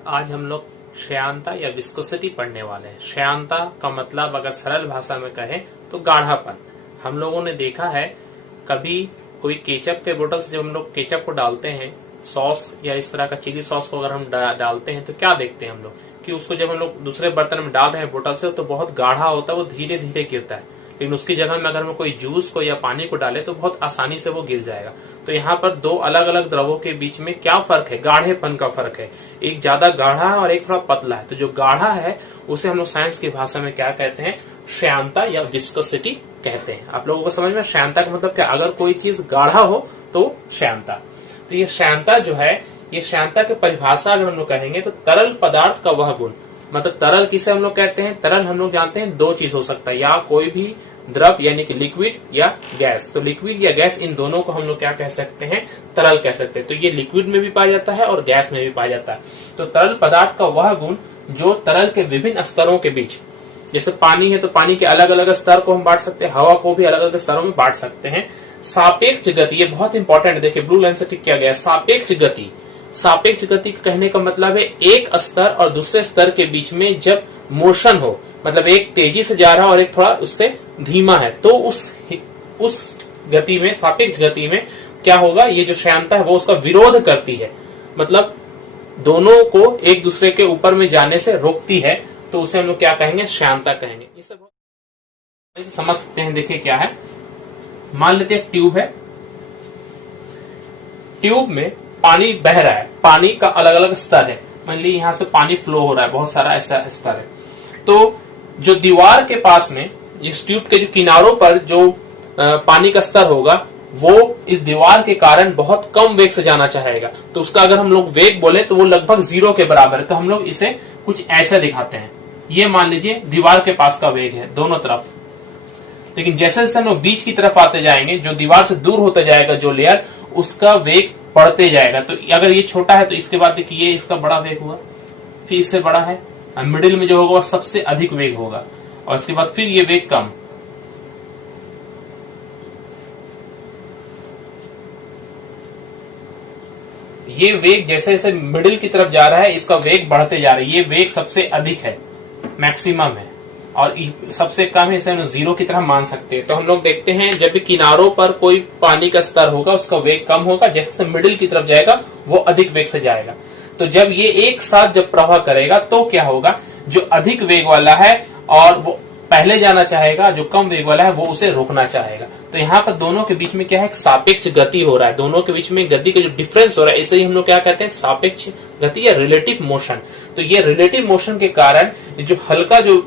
आज हम लोग श्यानता या विस्कोसिटी पढ़ने वाले हैं। श्यानता का मतलब अगर सरल भाषा में कहें तो गाढ़ापन। हम लोगों ने देखा है कभी कोई केचप के बोतल से जब हम लोग केचप को डालते हैं, सॉस या इस तरह का चिली सॉस को अगर हम डालते हैं तो क्या देखते हैं हम लोग कि उसको जब हम लोग दूसरे बर्तन में डाल रहे हैं बोतल से तो बहुत गाढ़ा होता है, वो धीरे धीरे गिरता है। लेकिन उसकी जगह में अगर हम कोई जूस को या पानी को डालें तो बहुत आसानी से वो गिर जाएगा। तो यहाँ पर दो अलग अलग द्रवों के बीच में क्या फर्क है? गाढ़ेपन का फर्क है। एक ज्यादा गाढ़ा है और एक थोड़ा पतला है। तो जो गाढ़ा है उसे हम लोग साइंस की भाषा में क्या कहते हैं? श्यानता या विस्कोसिटी कहते हैं। आप लोगों को समझ में? श्यानता का मतलब क्या? अगर कोई चीज गाढ़ा हो तो श्यानता। तो ये श्यानता जो है, ये श्यानता की परिभाषा अगर हम लोग कहेंगे तो तरल पदार्थ का वह गुण। मतलब तरल किसे हम लोग कहते हैं? तरल हम लोग जानते हैं दो चीज हो सकता है, या कोई भी द्रव यानी कि लिक्विड या गैस। तो लिक्विड या गैस, इन दोनों को हम लोग क्या कह सकते हैं? तरल कह सकते हैं। तो ये लिक्विड में भी पाया जाता है और गैस में भी पाया जाता है। तो तरल पदार्थ का वह गुण जो तरल के विभिन्न स्तरों के बीच, जैसे पानी है तो पानी के अलग अलग स्तर को हम बांट सकते हैं, हवा को भी अलग अलग स्तरों में बांट सकते हैं। सापेक्ष गति, ये बहुत इंपॉर्टेंट है, देखिए ब्लू लाइन से टिक किया गया। सापेक्ष गति, सापेक्ष गति कहने का मतलब है एक स्तर और दूसरे स्तर के बीच में जब मोशन हो, मतलब एक तेजी से जा रहा है और एक थोड़ा उससे धीमा है, तो उस गति में, सापेक्ष गति में क्या होगा? ये जो श्यानता है वो उसका विरोध करती है, मतलब दोनों को एक दूसरे के ऊपर में जाने से रोकती है। तो उसे हम लोग क्या कहेंगे? श्यानता कहेंगे। इसे बहुत समझ सकते हैं। देखिए क्या है, मान लेते हैं ट्यूब है, ट्यूब में पानी बह रहा है, पानी का अलग अलग स्तर है। मान लीजिए यहाँ से पानी फ्लो हो रहा है, बहुत सारा ऐसा स्तर है। तो जो दीवार के पास में, इस ट्यूब के जो किनारों पर जो पानी का स्तर होगा वो इस दीवार के कारण बहुत कम वेग से जाना चाहेगा। तो उसका अगर हम लोग वेग बोले तो वो लगभग 0 के बराबर है। तो हम लोग इसे कुछ ऐसे दिखाते हैं। ये मान लीजिए दीवार के पास का वेग है दोनों तरफ, लेकिन जैसे जैसे हम लोग बीच की तरफ आते जाएंगे, जो दीवार से दूर होता जाएगा जो लेयर, उसका वेग बढ़ते जाएगा। तो अगर ये छोटा है तो इसके बाद देखिए ये इसका बड़ा वेग हुआ, फिर इससे बड़ा है, मिडिल में जो होगा सबसे अधिक वेग होगा, और इसके बाद फिर ये वेग कम। ये वेग जैसे जैसे मिडिल की तरफ जा रहा है इसका वेग बढ़ते जा रहा है। ये वेग सबसे अधिक है, मैक्सिमम है, और सबसे कम है, इसे हम 0 की तरह मान सकते हैं। तो हम लोग देखते हैं जब भी किनारों पर कोई पानी का स्तर होगा उसका वेग कम होगा, जैसे मिडिल की तरफ जाएगा वो अधिक वेग से जाएगा। तो जब ये एक साथ जब प्रवाह करेगा तो क्या होगा? जो अधिक वेग वाला है और वो पहले जाना चाहेगा, जो कम वेग वाला है वो उसे रोकना चाहेगा। तो यहाँ पर दोनों के बीच में क्या है? सापेक्ष गति हो रहा है। दोनों के बीच में गति का जो डिफरेंस हो रहा है, इसे ही हम लोग क्या कहते हैं? सापेक्ष गति या रिलेटिव मोशन। तो ये रिलेटिव मोशन के कारण जो हल्का जो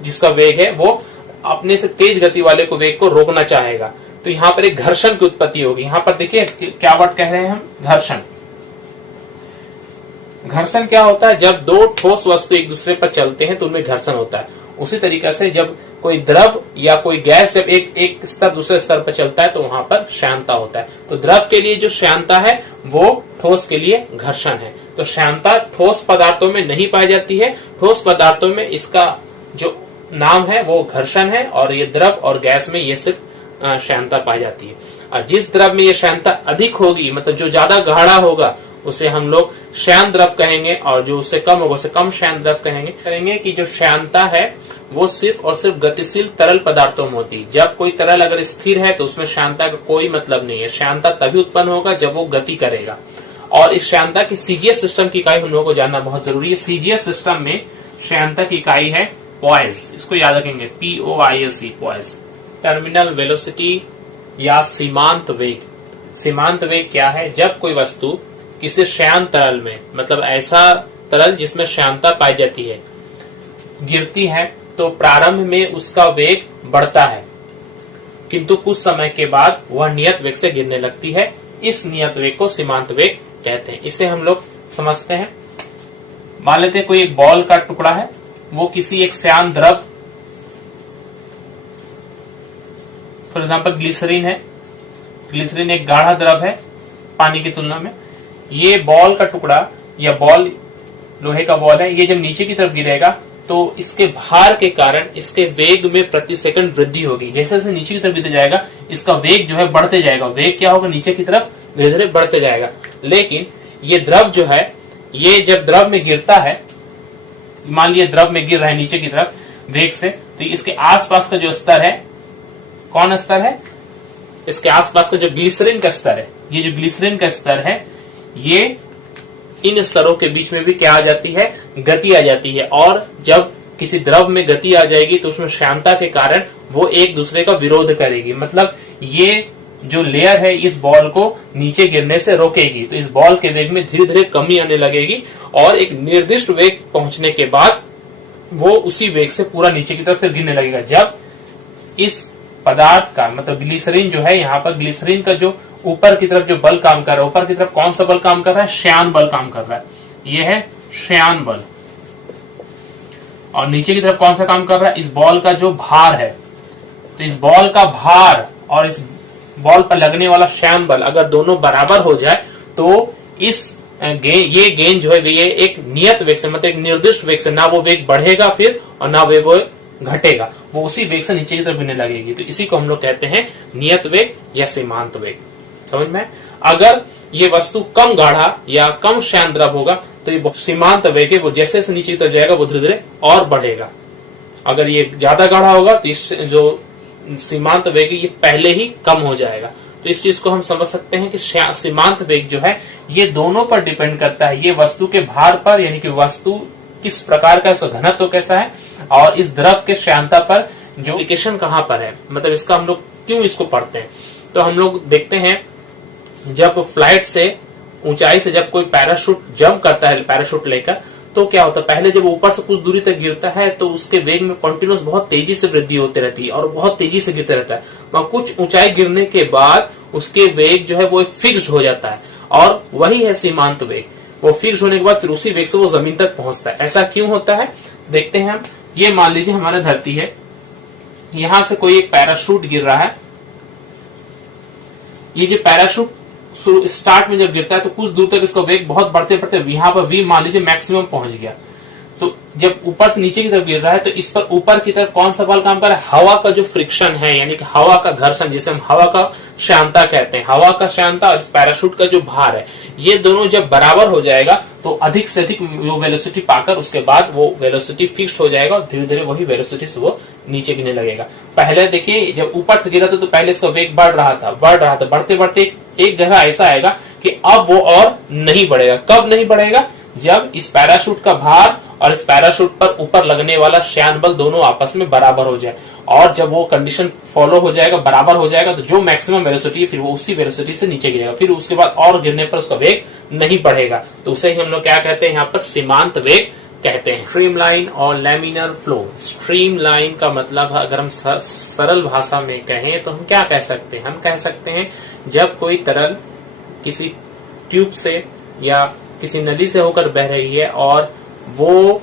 जिसका वेग है वो अपने से तेज गति वाले को वेग को रोकना चाहेगा। तो यहाँ पर एक घर्षण की उत्पत्ति होगी। यहाँ पर देखिए क्या वर्ड कह रहे हैं हम? घर्षण। घर्षण क्या होता है? जब दो ठोस वस्तु एक दूसरे पर चलते हैं तो उनमें घर्षण होता है। उसी तरीके से जब कोई द्रव या कोई गैस जब एक स्तर दूसरे स्तर पर चलता है तो वहां पर श्यानता होता है। तो द्रव के लिए जो श्यानता है वो ठोस के लिए घर्षण है। तो श्यानता ठोस पदार्थों में नहीं पाई जाती है। ठोस पदार्थों में इसका जो नाम है वो घर्षण है, और ये द्रव और गैस में ये सिर्फ श्यानता पाई जाती है। और जिस द्रव में ये श्यानता अधिक होगी, मतलब जो ज्यादा गाढ़ा होगा, उसे हम लोग श्यान द्रव कहेंगे, और जो उससे कम होगा उसे कम श्यान द्रव कहेंगे कि जो श्यानता है वो सिर्फ और सिर्फ गतिशील तरल पदार्थों में होती है। जब कोई तरल अगर स्थिर है तो उसमें श्यानता का कोई मतलब नहीं है। श्यानता तभी उत्पन्न होगा जब वो गति करेगा। और इस श्यानता की सीजीएस सिस्टम की इकाई हम लोगों को जानना बहुत जरूरी है। सीजीएस सिस्टम में श्यानता की इकाई है पॉइस। इसको याद रखेंगे, POISE, पॉइस। टर्मिनल वेलोसिटी या सीमांत वेग। सीमांत वेग क्या है? जब कोई वस्तु किसी श्यान तरल में, मतलब ऐसा तरल जिसमें श्यानता पाई जाती है, गिरती है तो प्रारंभ में उसका वेग बढ़ता है, किंतु कुछ समय के बाद वह नियत वेग से गिरने लगती है। इस नियत वेग को सीमांत वेग कहते हैं। इसे हम लोग समझते हैं। मान लेते हैं कोई एक बॉल का टुकड़ा है, वो किसी एक श्यान द्रव, फॉर एग्जाम्पल ग्लिसरीन है। ग्लिसरीन एक गाढ़ा द्रव है पानी की तुलना में। ये बॉल का टुकड़ा या बॉल, लोहे का बॉल है, ये जब नीचे की तरफ गिरेगा तो इसके भार के कारण इसके वेग में प्रति सेकंड वृद्धि होगी। जैसे जैसे नीचे की तरफ गिरते जाएगा इसका वेग जो है बढ़ते जाएगा। वेग क्या होगा? नीचे की तरफ धीरे धीरे बढ़ते जाएगा। लेकिन ये द्रव जो है ये जब द्रव में गिरता है, मान लिया द्रव में गिर रहा है नीचे की तरफ वेग से, तो इसके आसपास का जो स्तर है, कौन स्तर है, इसके आसपास का जो ग्लिसरीन का स्तर है, ये जो ग्लिसरीन का स्तर है, ये इन स्तरों के बीच में भी क्या आ जाती है, गति आ जाती है। और जब किसी द्रव में गति आ जाएगी तो उसमें श्यानता के कारण वो एक दूसरे का विरोध करेगी। मतलब ये जो लेयर है इस बॉल को नीचे गिरने से रोकेगी, तो इस बॉल के वेग में धीरे धीरे कमी आने लगेगी और एक निर्दिष्ट वेग पहुंचने के बाद वो उसी वेग से पूरा नीचे की तरफ फिर गिरने लगेगा। जब इस पदार्थ का मतलब ग्लिसरीन जो है, यहाँ पर ग्लिसरीन का जो ऊपर की तरफ जो बल काम कर रहा है, ऊपर की तरफ कौन सा बल काम कर रहा है, श्यान बल काम कर रहा है, ये है श्यान बल। और नीचे की तरफ कौन सा काम कर रहा है, इस बॉल का जो भार है, तो इस बॉल का भार और इस बॉल पर लगने वाला श्यान बल अगर दोनों बराबर हो जाए तो इस ये गेंद जो है ये एक नियत वेग से, मतलब एक निर्दिष्ट वेग से, ना वो वेग बढ़ेगा फिर और ना वो घटेगा, वो उसी वेग से नीचे की तरफ गिरने लगेगी। तो इसी को हम लोग कहते हैं नियत वेग या सीमांत वेग। समझ में? अगर ये वस्तु कम गाढ़ा या कम श्यान द्रव होगा तो ये सीमांत वेग है, वो जैसे जैसे नीचे की तरफ जाएगा वो धीरे धीरे और बढ़ेगा। अगर ये ज्यादा गाढ़ा होगा तो इस जो सीमांत वेग ये पहले ही कम हो जाएगा। तो इस चीज को हम समझ सकते हैं कि सीमांत वेग जो है ये दोनों पर डिपेंड करता है, ये वस्तु के भार पर, यानी कि वस्तु किस प्रकार का, घनत्व कैसा है, और इस द्रव के श्यानता पर जो एप्लीकेशन कहाँ पर है, मतलब इसका हम लोग क्यों इसको पढ़ते हैं। तो हम लोग देखते हैं जब फ्लाइट से ऊंचाई से जब कोई पैराशूट जंप करता है पैराशूट लेकर, तो क्या होता है, पहले जब ऊपर से कुछ दूरी तक गिरता है तो उसके वेग में कंटिन्यूस बहुत तेजी से वृद्धि होती रहती है और बहुत तेजी से गिरता रहता है। वहां कुछ ऊंचाई गिरने के बाद उसके वेग जो है वो फिक्स्ड हो जाता है और वही है सीमांत वेग। वो फिक्स होने के बाद फिर उसी वेग से वो जमीन तक पहुंचता है। ऐसा क्यों होता है देखते हैं हम। ये मान लीजिए हमारा धरती है, यहां से कोई एक पैराशूट गिर रहा है। ये जो पैराशूट स्टार्ट में जब गिरता है तो कुछ दूर तक इसका वेग बहुत बढ़ते बढ़ते यहाँ पर v मान लीजिए मैक्सिमम पहुंच गया। तो जब ऊपर से नीचे की तरफ गिर रहा है तो इस पर ऊपर की तरफ कौन सा बल काम कर रहा है, हवा का जो फ्रिक्शन है, यानी कि हवा का घर्षण, जिसे हम हवा का श्यानता कहते हैं। हवा का श्यानता और इस पैराशूट का जो भार है, ये दोनों जब बराबर हो जाएगा तो अधिक से अधिक वो वेलोसिटी पाकर उसके बाद वो वेलोसिटी फिक्स हो जाएगा और धीरे धीरे वही वेलोसिटी से वो नीचे गिरने लगेगा। पहले देखिए जब ऊपर से गिरा था तो पहले इसका वेग बढ़ रहा था, बढ़ते बढ़ते एक जगह ऐसा आएगा कि अब वो और नहीं बढ़ेगा। कब नहीं बढ़ेगा, जब इस पैराशूट का भार और इस पैराशूट पर ऊपर लगने वाला श्यान बल दोनों आपस में बराबर हो जाए। और जब वो कंडीशन फॉलो हो जाएगा, बराबर हो जाएगा, तो जो मैक्सिमम वेलोसिटी है फिर वो उसी वेलोसिटी से नीचे गिरेगा। फिर उसके बाद और गिरने पर उसका वेग नहीं बढ़ेगा, तो उसे ही हम लोग क्या कहते हैं, यहाँ पर सीमांत वेग कहते हैं। स्ट्रीमलाइन और लैमिनर फ्लो। स्ट्रीमलाइन का मतलब अगर हम सरल भाषा में कहें तो हम क्या कह सकते हैं, हम कह सकते हैं जब कोई तरल किसी ट्यूब से या किसी नदी से होकर बह रही है और वो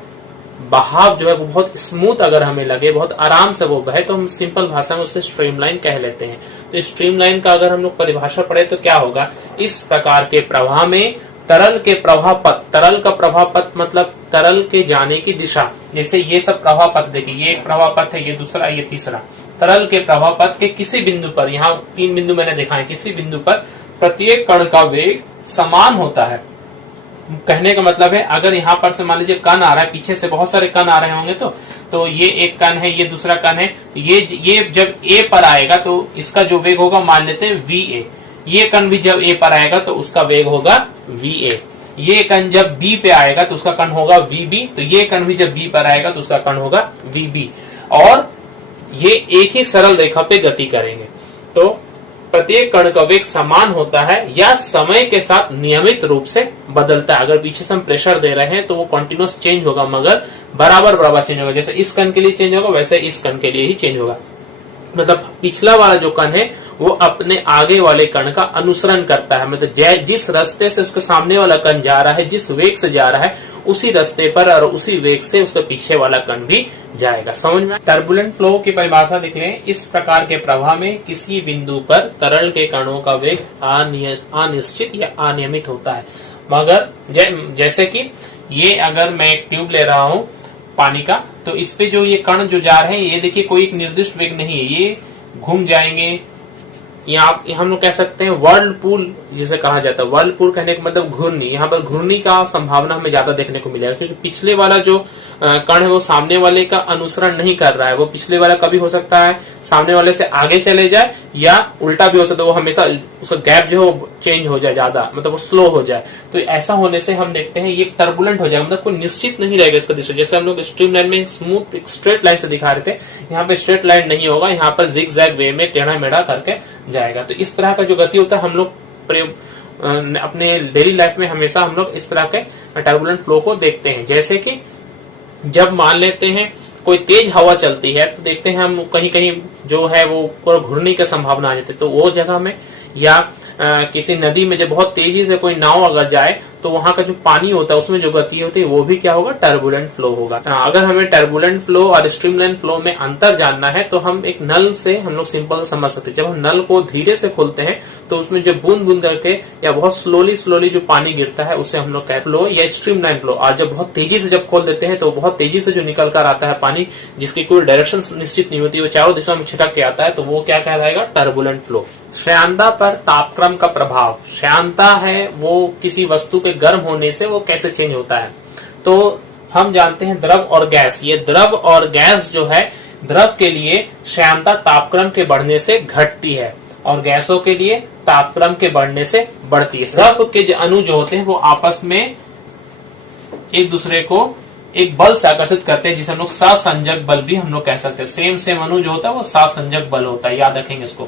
बहाव जो है वो बहुत स्मूथ अगर हमें लगे, बहुत आराम से वो बहे, तो हम सिंपल भाषा में उसे स्ट्रीमलाइन कह लेते हैं। तो स्ट्रीमलाइन का अगर हम लोग परिभाषा पढ़े तो क्या होगा, इस प्रकार के प्रवाह में तरल के प्रवाह पथ, तरल का प्रवाह पथ मतलब तरल के जाने की दिशा। जैसे ये सब प्रवाह पथ देखिए, ये एक प्रवाह पथ है, ये दूसरा, ये तीसरा। तरल के प्रवाह पथ के किसी बिंदु पर, यहाँ 3 बिंदु मैंने दिखाए, किसी बिंदु पर प्रत्येक कण का वेग समान होता है। कहने का मतलब है अगर यहाँ पर से मान लीजिए कण आ रहा है, पीछे से बहुत सारे कण आ रहे होंगे, तो ये एक कण है, ये दूसरा कण है, ये जब ए पर आएगा तो इसका जो वेग होगा मान लेते हैं VA। ये कण भी जब ए पर आएगा तो उसका वेग होगा VA। ये कण जब बी पे आएगा तो उसका कण होगा VB। तो ये कण भी जब बी पर आएगा तो उसका कण होगा VB। और ये एक ही सरल रेखा पे गति करेंगे। तो प्रत्येक कण का वेग समान होता है या समय के साथ नियमित रूप से बदलता है। अगर पीछे से हम प्रेशर दे रहे हैं तो वो कंटिन्यूस चेंज होगा, मगर बराबर चेंज होगा। जैसे इस कण के लिए चेंज होगा वैसे इस कण के लिए ही चेंज होगा। मतलब पिछला वाला जो कण है वो अपने आगे वाले कण का अनुसरण करता है। मतलब जिस रास्ते से उसके सामने वाला कण जा रहा है, जिस वेग से जा रहा है, उसी रास्ते पर और उसी वेग से उसके पीछे वाला कण भी जाएगा। समझ में? टर्बुलेंट फ्लो की परिभाषा देख लें। इस प्रकार के प्रवाह में किसी बिंदु पर तरल के कणों का वेग अनिश्चित या अनियमित होता है। मगर जैसे कि ये अगर मैं एक ट्यूब ले रहा हूँ पानी का, तो इस पे जो ये कण जो जा रहे हैं, ये देखिए कोई एक निर्दिष्ट वेग नहीं है, ये घूम जाएंगे, यहाँ हम लोग कह सकते हैं वर्लपूल जिसे कहा जाता है। वर्लपूल कहने का मतलब घूर्णी, यहाँ पर घूर्णी का संभावना हमें ज्यादा देखने को मिलेगा, क्योंकि पिछले वाला जो कण है वो सामने वाले का अनुसरण नहीं कर रहा है। वो पिछले वाला कभी हो सकता है सामने वाले से आगे चले जाए, या उल्टा भी हो सकता है, वो हमेशा उसका गैप जो है चेंज हो जाए ज्यादा, मतलब वो स्लो हो जाए। तो ऐसा होने से हम देखते हैं ये टर्बुलेंट हो जाएगा, मतलब कोई निश्चित नहीं रहेगा इसका दिशा। जैसे हम लोग स्ट्रीम लाइन में स्मूथ स्ट्रेट लाइन से दिखा रहे थे, यहाँ पे स्ट्रेट लाइन नहीं होगा, यहाँ पर जिग जैग वे में टेढ़ा मेढ़ा करके जाएगा। तो इस तरह का जो गति होता है हम लोग अपने डेली लाइफ में हमेशा हम लोग इस तरह के टर्बुलेंट फ्लो को देखते हैं। जैसे कि जब मान लेते हैं कोई तेज हवा चलती है तो देखते हैं हम कहीं कहीं जो है वो घूर्णी की संभावना आ जाती है, तो वो जगह में या किसी नदी में जब बहुत तेजी से कोई नाव अगर जाए तो वहां का जो पानी होता है उसमें जो गति होती है वो भी क्या होगा, टर्बुलेंट फ्लो होगा। अगर हमें टर्बुलेंट फ्लो और स्ट्रीमलाइन फ्लो में अंतर जानना है तो हम एक नल से हम लोग सिंपल समझ सकते हैं। जब हम नल को धीरे से खोलते हैं तो उसमें जो बूंद बूंद करके या बहुत स्लोली जो पानी गिरता है उसे हम लोग फ्लो या स्ट्रीमलाइन फ्लो, और जब बहुत तेजी से जब खोल देते हैं तो बहुत तेजी से जो निकल कर आता है पानी, जिसकी कोई डायरेक्शन निश्चित नहीं होती, वो चारों दिशाओं में छिटक के आता है, तो वो क्या कहलाएगा, टर्बुलेंट फ्लो। श्यानता पर तापक्रम का प्रभाव। श्यानता है वो किसी वस्तु के गर्म होने से वो कैसे चेंज होता है। तो हम जानते हैं द्रव और गैस, ये द्रव और गैस जो है, द्रव के लिए श्यानता तापक्रम के बढ़ने से घटती है और गैसों के लिए तापक्रम के बढ़ने से बढ़ती है। द्रव के जो अणु जो होते हैं वो आपस में एक दूसरे को एक बल से आकर्षित करते हैं, जिसे हम लोग सहसंजक बल भी हम लोग कह सकते हैं। सेम अणु जो होता है वो सहसंजक बल होता है, याद रखेंगे इसको।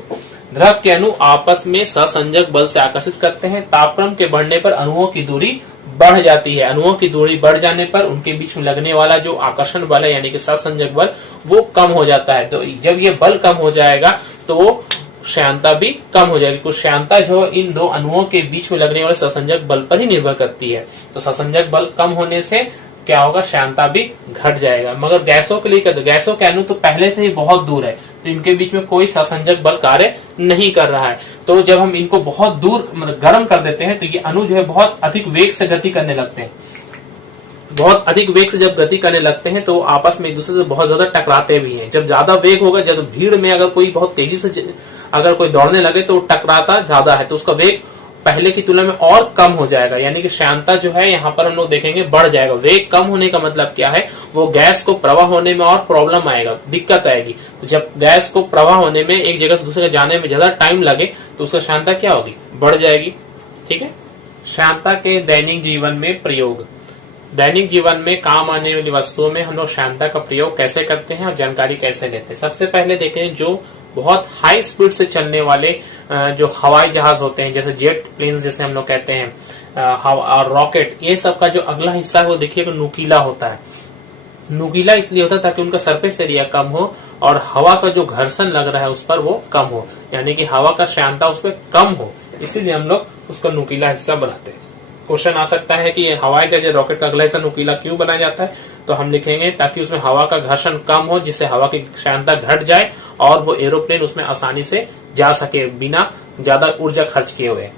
द्रव के अणु आपस में सहसंजक बल से आकर्षित करते हैं। तापक्रम के बढ़ने पर अणुओं की दूरी बढ़ जाती है। अणुओं की दूरी बढ़ जाने पर उनके बीच में लगने वाला जो आकर्षण बल है यानी कि सहसंजक बल वो कम हो जाता है। तो जब ये बल कम हो जाएगा तो श्यानता भी कम हो जाएगी। कुछ श्यानता जो इन दो अणुओं के बीच में लगने वाले सहसंजक बल पर ही निर्भर करती है। तो सहसंजक बल कम होने से क्या होगा, श्यानता भी घट जाएगा। मगर गैसों के लिए क्या, तो गैसों के अणु तो पहले से ही बहुत दूर है, तो इनके बीच में कोई सहसंजक बल कार्य नहीं कर रहा है। तो जब हम इनको बहुत दूर मतलब गर्म कर देते हैं तो ये अणु जो है बहुत अधिक वेग से गति करने लगते हैं। बहुत अधिक वेग से जब गति करने लगते हैं तो आपस में एक दूसरे से बहुत ज्यादा टकराते भी हैं। जब ज्यादा वेग होगा, जब भीड़ में अगर कोई बहुत तेजी से अगर कोई दौड़ने लगे तो टकराता ज्यादा है, तो उसका वेग पहले की तुलना में और कम हो जाएगा। यानी कि श्यानता जो है यहाँ पर हम लोग देखेंगे बढ़ जाएगा। वेग कम होने का मतलब क्या है, वो गैस को प्रवाह होने में और प्रॉब्लम आएगा, दिक्कत आएगी। तो जब गैस को प्रवाह होने में एक जगह से दूसरे जगह जाने में ज्यादा टाइम लगे तो उसका श्यानता क्या होगी, बढ़ जाएगी। ठीक है। श्यानता के दैनिक जीवन में प्रयोग। दैनिक जीवन में काम आने वाली वस्तुओं में हम लोग श्यानता का प्रयोग कैसे करते हैं और जानकारी कैसे लेते हैं। सबसे पहले देखें, जो बहुत हाई स्पीड से चलने वाले जो हवाई जहाज होते हैं, जैसे जेट प्लेन्स जिसे हम लोग कहते हैं, और रॉकेट, ये सब का जो अगला हिस्सा है वो देखिएगा नुकीला होता है। नुकीला इसलिए होता है ताकि उनका सरफेस एरिया कम हो और हवा का जो घर्षण लग रहा है उस पर वो कम हो, यानी कि हवा का श्यानता उस पर कम हो, इसीलिए हम लोग उसका नुकीला हिस्सा बनाते हैं। क्वेश्चन आ सकता है कि हवाई जहाज रॉकेट का अगला हिस्सा नुकीला क्यों बनाया जाता है, तो हम लिखेंगे ताकि उसमें हवा का घर्षण कम हो, जिससे हवा की श्यानता घट जाए और वो एरोप्लेन उसमें आसानी से जा सके बिना ज्यादा ऊर्जा खर्च किए हुए।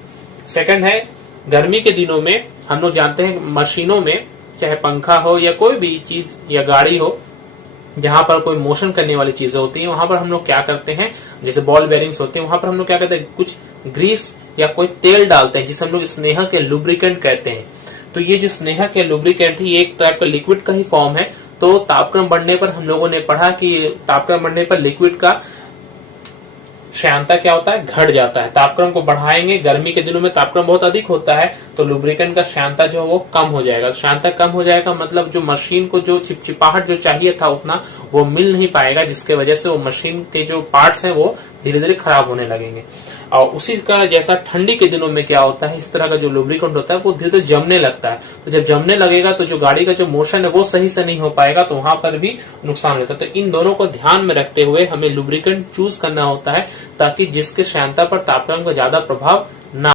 सेकंड है, गर्मी के दिनों में हम लोग जानते हैं मशीनों में, चाहे पंखा हो या कोई भी चीज या गाड़ी हो, जहां पर कोई मोशन करने वाली चीजें होती हैं, वहां पर हम लोग क्या करते हैं, जैसे बॉल बेरिंग्स होते हैं, वहां पर हम लोग क्या करते हैं, कुछ ग्रीस या कोई तेल डालते हैं जिसे हम लोग स्नेहक या लुब्रिकेंट कहते हैं। तो ये जो स्नेहक या लुब्रिकेंट है ये एक टाइप का लिक्विड का ही फॉर्म है। तो तापक्रम बढ़ने पर हम लोगों ने पढ़ा कि तापक्रम बढ़ने पर लिक्विड का श्यानता क्या होता है, घट जाता है। तापक्रम को बढ़ाएंगे, गर्मी के दिनों में तापक्रम बहुत अधिक होता है तो लुब्रिकेंट का श्यानता जो है वो कम हो जाएगा। श्यानता कम हो जाएगा मतलब जो मशीन को जो चिपचिपाहट जो चाहिए था उतना वो मिल नहीं पाएगा, जिसके वजह से वो मशीन के जो पार्ट्स हैं वो धीरे धीरे खराब होने लगेंगे। और उसी का जैसा ठंडी के दिनों में क्या होता है, इस तरह का जो लुब्रिकेंट होता है वो धीरे धीरे जमने लगता है। तो जब जमने लगेगा तो जो गाड़ी का जो मोशन है वो सही से नहीं हो पाएगा, तो वहां पर भी नुकसान होता है। तो इन दोनों को ध्यान में रखते हुए हमें लुब्रिकेंट चूज करना होता है ताकि जिसके श्यानता पर तापक्रम का ज्यादा प्रभाव